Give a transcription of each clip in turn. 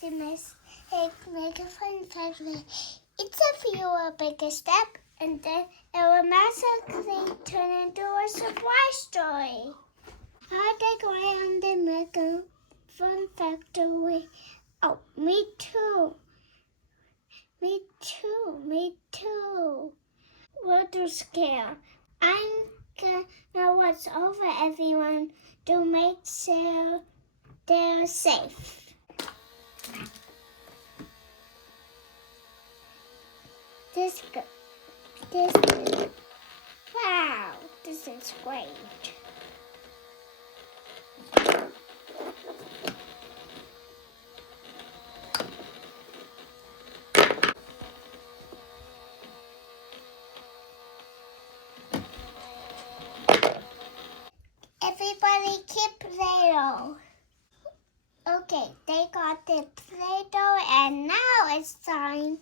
the mistake, make a fun fact. It's a few bigger step, and then it will magically turn into a surprise story. How they go around and make a fun factory. Oh, me too. Me too. Me too. What to scare? I'm gonna watch over everyone to make sure they're safe. Wow, this is great. Everybody keep Play-Doh. Okay, they got the Play-Doh, and now it's time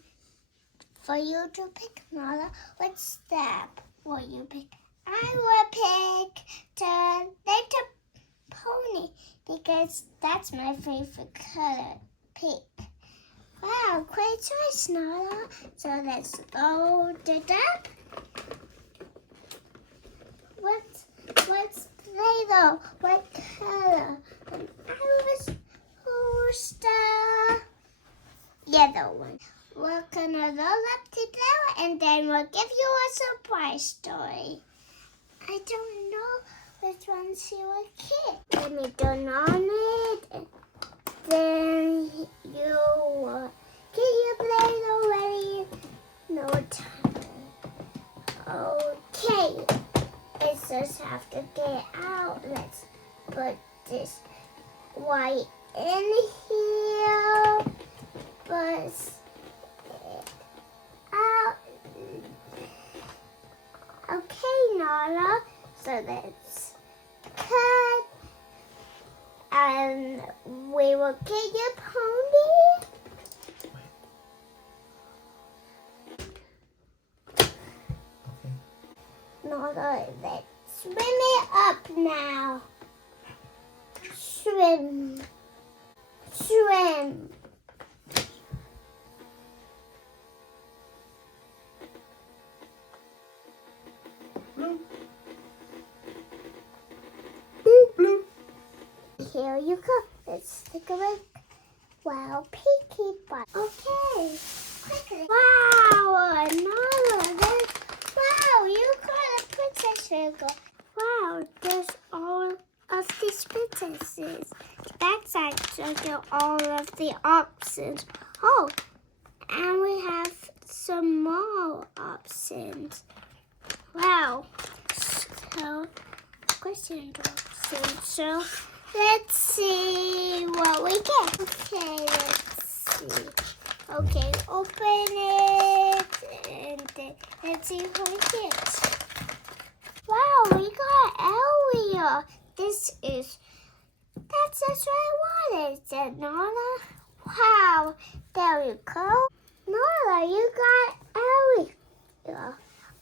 for you to pick, Nala. What step will you pick? I will pick the Little Pony because that's my favorite color, pink. Wow, great choice, Nala. So let's load it up. What's Play-Doh? What color? And who's the yellow one? We're gonna roll up together and then we'll give you a surprise story. I don't know which ones you will keep. Let me turn on it. Then you will get your Play-Doh ready. No time. Okay. It just have to get out. Let's put this white in here. Buzz it out. Okay, Nala. So let's cut. And we will get your pony. Nala, let's swim it up now. Swim. Swim. Bloop. Boop, bloop. Here you go. Let's take a look. Wow, Pinkie Butt. Okay. Quickly. Wow, Nala. Wow, you got a princess vehicle. Wow, there's all of these princesses. That's actually all of the options. Oh, and we have some more options. Wow. So, question options. So, let's see what we get. Okay, let's see. Okay, open it and then let's see what we get. Wow, we got Ellie. That's just what I wanted, said Nala. Wow, there you go. Nala, you got Ellie.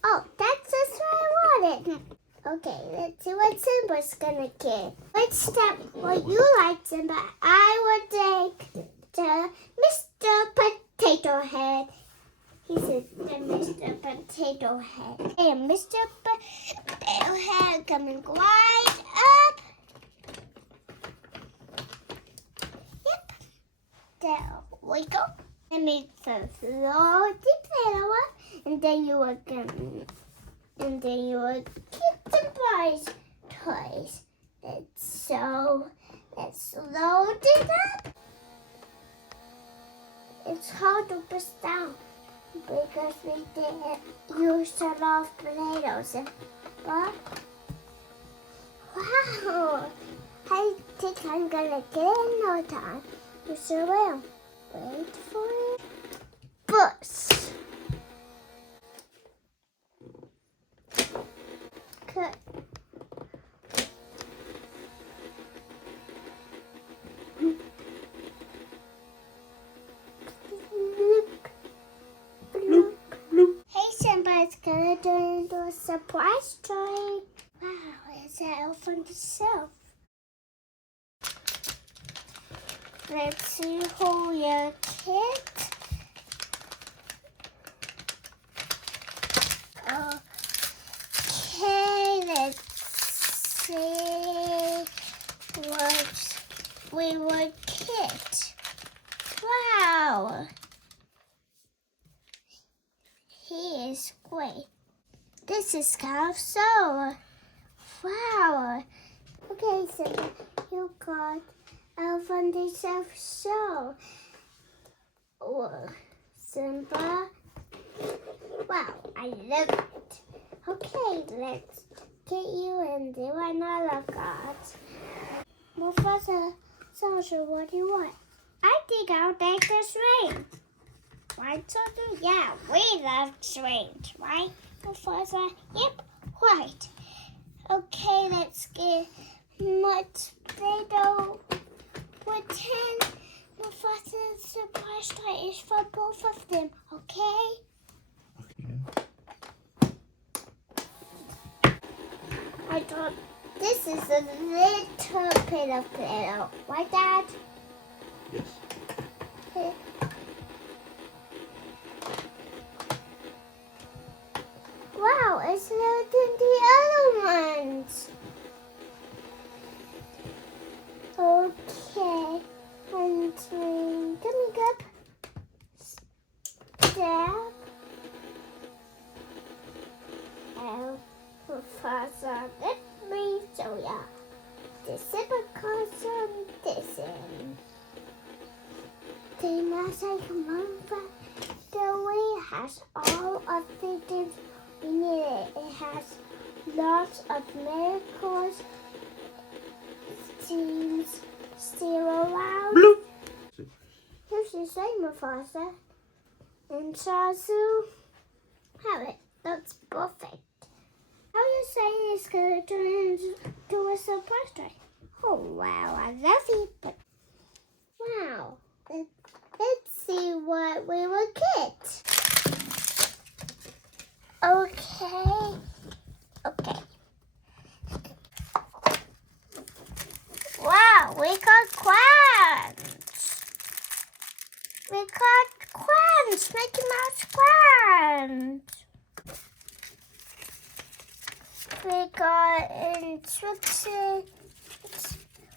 Oh, that's just what I wanted. Okay, let's see what Simba's gonna get. Which step would you like, Simba? I would take the Mr. Potato Head. He said the Mr. Potato Head. Hey, Mr. Potato Head coming right up. Yep. There we go. Let me first load the Play-Doh up, and then you will get some prize toys. Let's load it up. It's hard to push down because we didn't use a lot of Play-Dohs. But wow, I think I'm gonna get it in no time. You sure will. Wait for it. Bus. Cut. Hey, somebody's gonna turn into a surprise toy. Wow, it's an elf on the shelf. Let's see who you the kit. Okay, let's see what we would get. Wow. He is great. This is kind of so. Wow. Okay, Simba, you got Elf on the Shelf show. Oh, Simba. Wow, I love it. Okay, let's get you and do another card. Professor Soldier, what do you want? I think I'll take the train. Right, Soldier? Yeah, we love trains, right, Professor? Yep, right. Okay, let's get much potato. Pretend Professor's surprise toy is for both of them, okay? I thought this is a little bit of potato, right, Dad? Yes. Okay. Wow, it's larger than the other ones. Okay, and gummy cup. Step. And Professor, let me show ya. This is a custom design. The magic monster story has all of the things we need. It has lots of miracles. Seems still around. Bloop. Here's the same Mufasa. And Shazu. Have it. That's perfect. How you saying it's going to turn into a surprise toy? Oh wow, I love it. But wow. Let's see what we will get. Okay. Okay. Wow, we got crayons. We got crayons, Mickey Mouse crayons. We got instructions.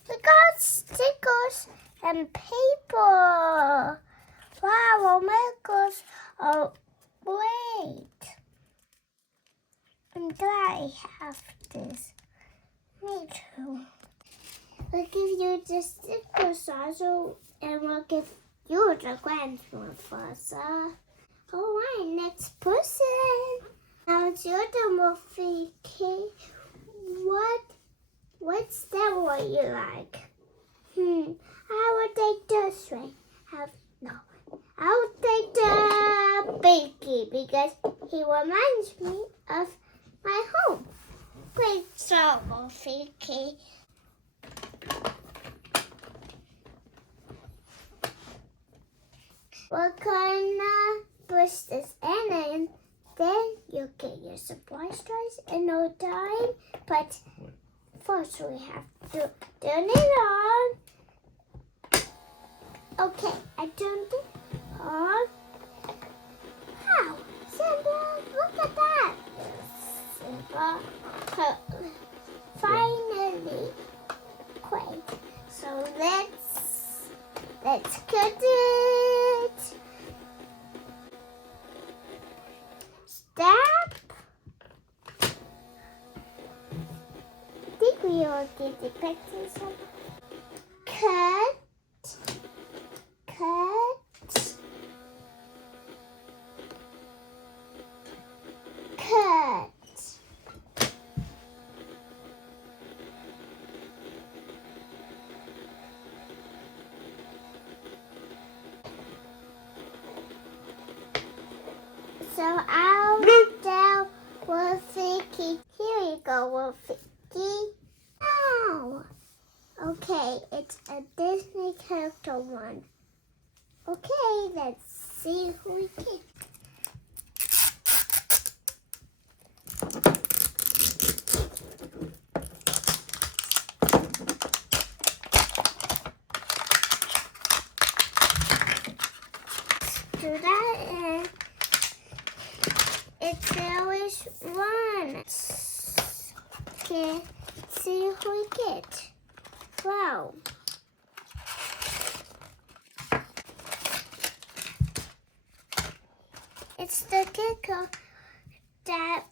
We got stickers and paper. Wow, our miracles are great. I'm glad I have this. Me too. We'll give you the stickers also, and we'll give you the grandmother. Alright, next person. Now it's your turn, Murphy. What's that one you like? I will take this one. I'll take the Binky because he reminds me of my home. Great job, Murphy. We're gonna push this in, then you get your surprise toys in no time. But first we have to turn it on. Okay, I turned it on. Wow, Simba, look at that. Simba, finally. Great. So let's cut it. Step. I think we all get the pictures. Cut. So I'll tell Wolfie. Here you go, Wolfie. Wow. Okay, it's a Disney character one. Okay, let's see who we get. to that end. It's always one. Okay, see who we get. Wow. It's the kicker that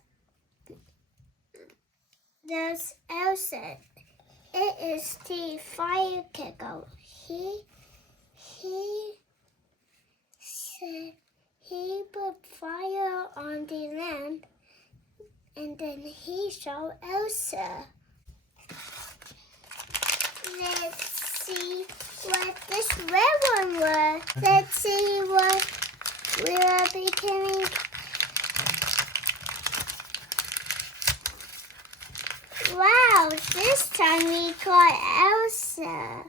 there's Elsa. It is the fire kicker. He said he put fire on the lamp and then he showed Elsa. Let's see what this red one was. Let's see what we'll be getting. Wow, this time we got Elsa.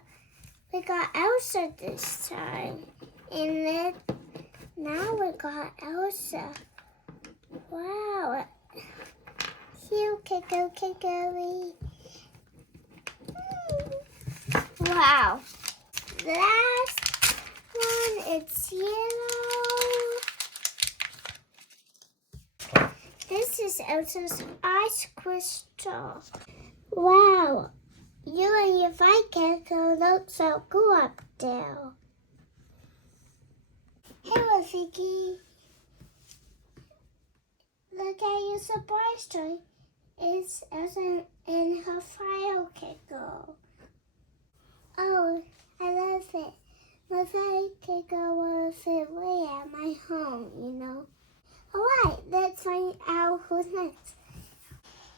We got Elsa this time. And then now we got Elsa. Wow. You kickery. Wow. Last one, it's yellow. This is Elsa's ice crystal. Wow. You and your fire kicker look so cool up there. Hello, Vicky. Look at your surprise toy. It's Elsa and her fire kicker. Oh, I love it. My fire kicker will fit way at my home, you know. Alright, let's find out who's next.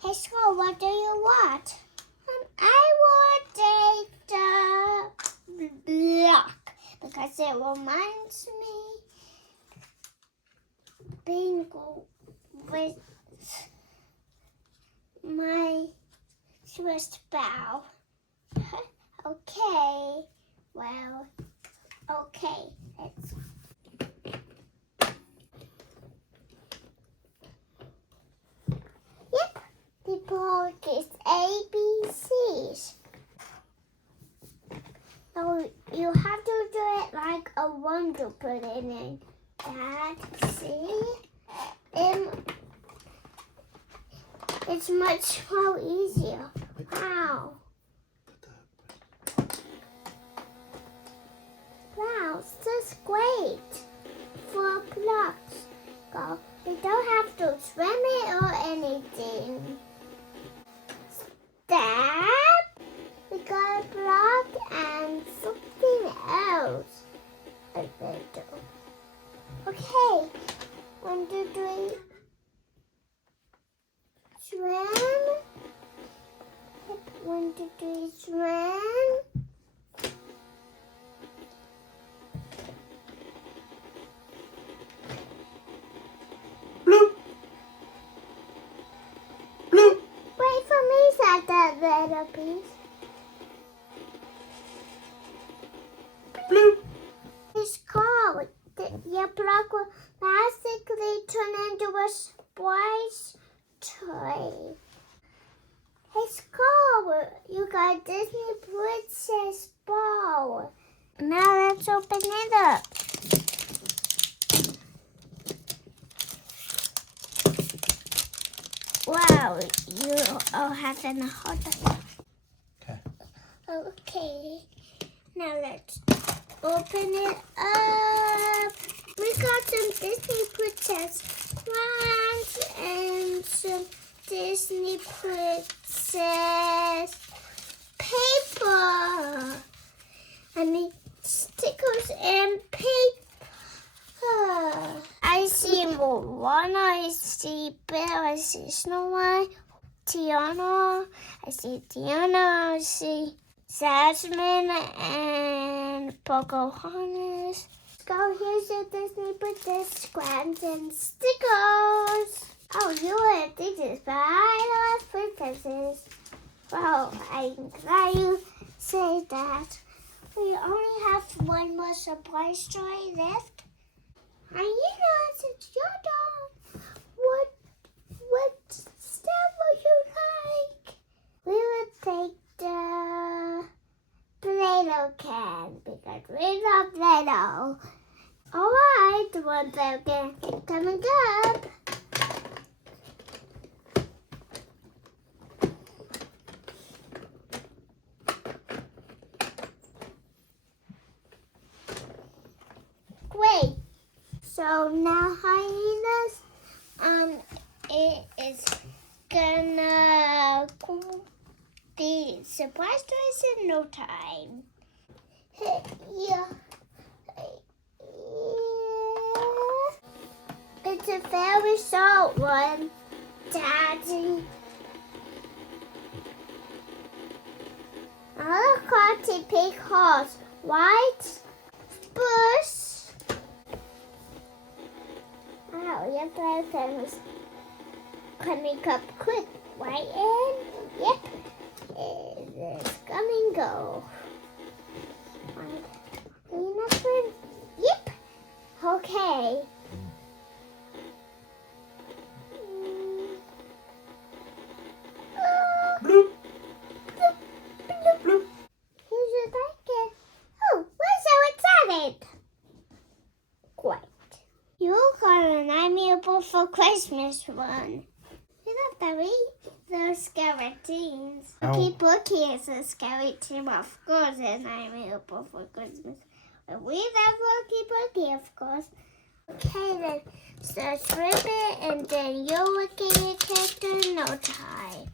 Hey, Scott, what do you want? I will take the block because it reminds me being with my Swiss bow. Okay, well, okay, let's. Yep, the block is ABCs. So you have to do it like a one to put it in. Dad, see? It's much more easier. Wow. Wow, this is great for blocks. Go. We don't have to swim it or anything. Step. We got a block and something else. Okay. 1, 2, 3. Swim. 1, 2, 3. Swim. Bloop. Bloop. Wait for me, said that little piece. Bloop. It's cold. Your block will basically turn into a spice toy. It's cold. You got Disney Princess ball. Now let's open it up. Wow, you all have a hot dog. Okay. Okay, now let's open it up. We got some Disney Princess crayons and some Disney Princess paper. I mean stickers and paper. I see Moana, I see Belle, I see Snow White, Tiana, I see Tiana, I see Jasmine and Pocahontas. Go, here's your Disney Princess crayons and stickers. Oh, you wouldn't think this, but I love princesses. Well, I'm glad you say that. We only have one more surprise toy left. And you know, it's your dog. What step would you like? We would take the Play-Doh can because we love Play-Doh. Alright, 1 second. Coming up. Great. So now hyenas, it is gonna be surprised to us in no time. Yeah. It's a very short one, Daddy. Another quality pig horse, white bush. Oh, your brother was coming up quick, right in? Yep. It's coming go. Right. Yep. Okay. Bloop. Bloop. Who's it like it? Oh, we're so excited. Great. You got an amiable for Christmas one. You love those skeletons. Ow. Okay, Bookie is a skeleton, of course, and amiable for Christmas. But we love Bookie, of course. Okay, then search Ribbit, and then you'll look at your character in no time.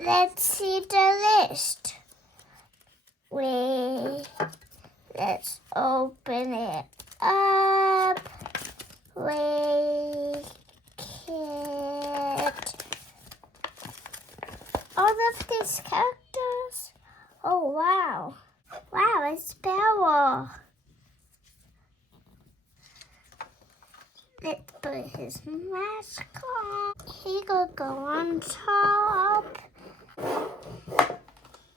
Let's see the list. Let's open it up. All of these characters. Oh wow. Wow, it's Sparrow. Let's put his mask on. He could go on top.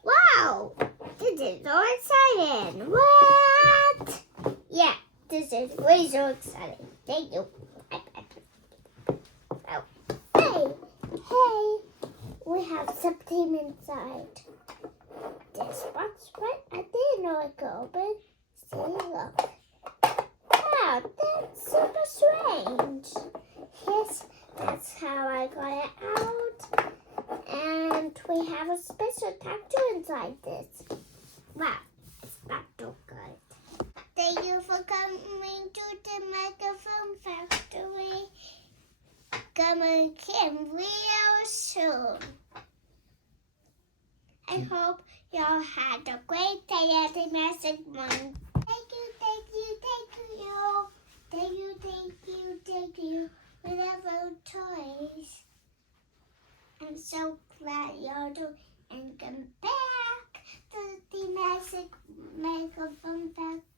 Wow! This is so exciting! What? Yeah, this is way so exciting. Thank you. Oh. Hey, we have something inside. This box, what? I didn't know it could open. See, look. Wow, that's super strange. Yes, that's how I got it out. And we have a special tattoo inside this. Wow, it's not too good. Thank you for coming to the microphone factory. Come again real soon. I hope y'all had a great day at the Magic Month. Thank you, thank you, thank you. Thank you, thank you, thank you. We love our toys. I'm so glad y'all do and come back to the Magic Microphone Factory.